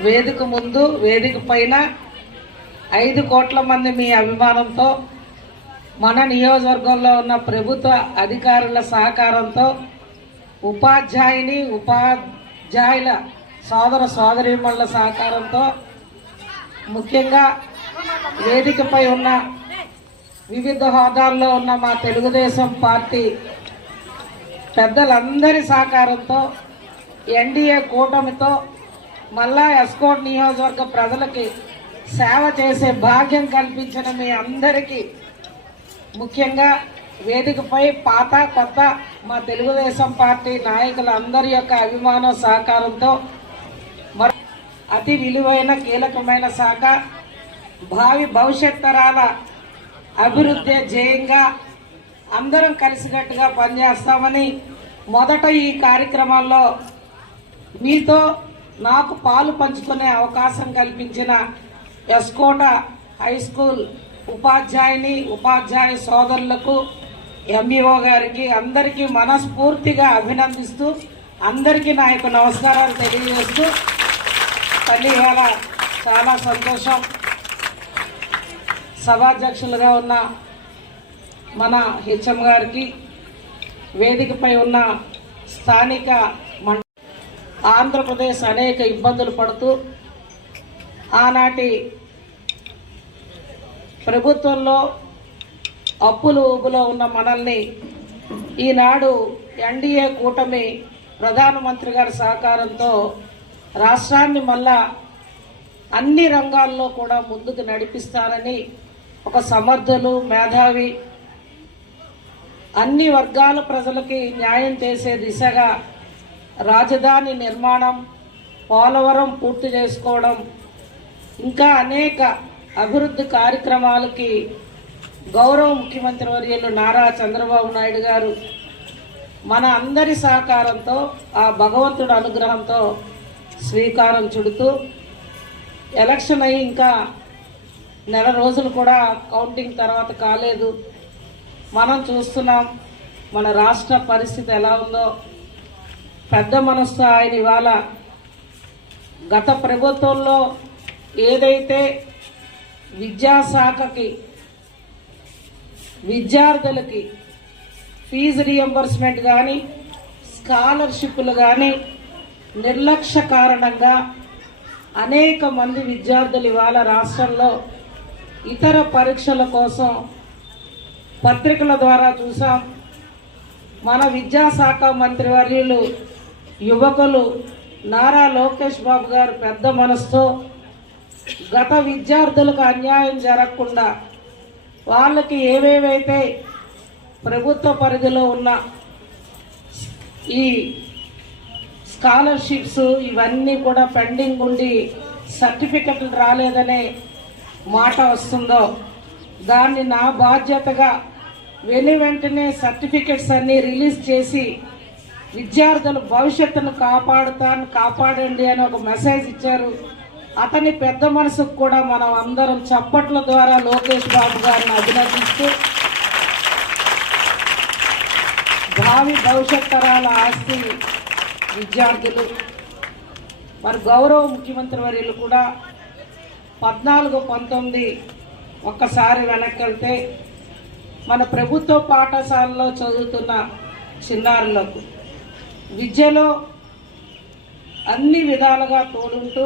వేదిక ముందు వేదిక పైన ఐదు కోట్ల మంది మీ అభిమానంతో మన నియోజకవర్గంలో ఉన్న ప్రభుత్వ అధికారుల సహకారంతో ఉపాధ్యాయుని ఉపాధ్యాయుల సోదర సోదరిమణుల సహకారంతో ముఖ్యంగా వేదికపై ఉన్న వివిధ హోదాల్లో ఉన్న మా తెలుగుదేశం పార్టీ పెద్దలందరి సహకారంతో ఎన్డీఏ కూటమితో మళ్ళా ఎస్కోట్ నియోజకవర్గ ప్రజలకి సేవ చేసే భాగ్యం కల్పించిన మీ అందరికీ ముఖ్యంగా వేదికపై పాత కొత్త మా తెలుగుదేశం పార్టీ నాయకుల అందరి యొక్క అభిమాన సహకారంతో మరి అతి విలువైన కీలకమైన శాఖ భావి భవిష్యత్ తరాల అభివృద్ధి జయంగా అందరం కలిసికట్టుగా పనిచేస్తామని మొదట ఈ కార్యక్రమాల్లో మీతో నాకు పాలు పంచుకునే అవకాశం కల్పించిన ఎస్కోట హై స్కూల్ ఉపాధ్యాయుని ఉపాధ్యాయ సోదరులకు ఎంఈఓ గారికి అందరికీ మనస్ఫూర్తిగా అభినందిస్తూ అందరికీ నా యొక్క నమస్కారాలు తెలియజేస్తూ తల్లి ఇవాళ చాలా సంతోషం. సభాధ్యక్షులుగా ఉన్న మన హెచ్ఎం గారికి వేదికపై ఉన్న స్థానిక ఆంధ్రప్రదేశ్ అనేక ఇబ్బందులు పడుతూ ఆనాటి ప్రభుత్వంలో అప్పులు ఊబులో ఉన్న మనల్ని ఈనాడు ఎన్డీఏ కూటమి ప్రధానమంత్రి గారి సహకారంతో రాష్ట్రాన్ని మళ్ళా అన్ని రంగాల్లో కూడా ముందుకు నడిపిస్తానని ఒక సమర్థులు మేధావి అన్ని వర్గాల ప్రజలకి న్యాయం చేసే దిశగా రాజధాని నిర్మాణం పోలవరం పూర్తి చేసుకోవడం ఇంకా అనేక అభివృద్ధి కార్యక్రమాలకి గౌరవ ముఖ్యమంత్రి వర్యులు నారా చంద్రబాబు నాయుడు గారు మన అందరి సహకారంతో ఆ భగవంతుడి అనుగ్రహంతో శ్రీకారం చుడుతూ ఎలక్షన్ అయ్యి ఇంకా నెల రోజులు కూడా కౌంటింగ్ తర్వాత కాలేదు. మనం చూస్తున్నాం మన రాష్ట్ర పరిస్థితి ఎలా ఉందో. పెద్ద మనస్సు ఆయన ఇవాళ గత ప్రభుత్వంలో ఏదైతే విద్యాశాఖకి విద్యార్థులకి ఫీజు రియంబర్స్మెంట్ కానీ స్కాలర్షిప్లు కానీ నిర్లక్ష్య కారణంగా అనేక మంది విద్యార్థులు ఇవాళ రాష్ట్రంలో ఇతర పరీక్షల కోసం పత్రికల ద్వారా చూసాం. మన విద్యాశాఖ మంత్రివర్యులు యువకులు నారా లోకేష్ బాబు గారు పెద్ద మనసుతో గత విద్యార్థులకు అన్యాయం జరగకుండా వాళ్ళకి ఏవేవైతే ప్రభుత్వ పరిధిలో ఉన్న ఈ స్కాలర్షిప్స్ ఇవన్నీ కూడా పెండింగ్ ఉండి సర్టిఫికెట్లు రాలేదనే మాట వస్తుందో దాన్ని నా బాధ్యతగా వెను వెంటనే సర్టిఫికెట్స్ అన్ని రిలీజ్ చేసి విద్యార్థుల భవిష్యత్తును కాపాడుతాను కాపాడండి అని ఒక మెసేజ్ ఇచ్చారు. అతని పెద్ద మనసుకు కూడా మనం అందరం చప్పట్ల ద్వారా లోకేష్ బాబు గారిని అభినందిస్తూ భావి భవిష్యత్ తరాల ఆస్తి విద్యార్థులు మరి గౌరవ ముఖ్యమంత్రి వర్యులు కూడా పద్నాలుగు పంతొమ్మిది ఒక్కసారి వెనక్కి వెళ్తే మన ప్రభుత్వ పాఠశాలలో చదువుతున్న చిన్నారులకు విద్యలో అన్ని విధాలుగా తోడుంటూ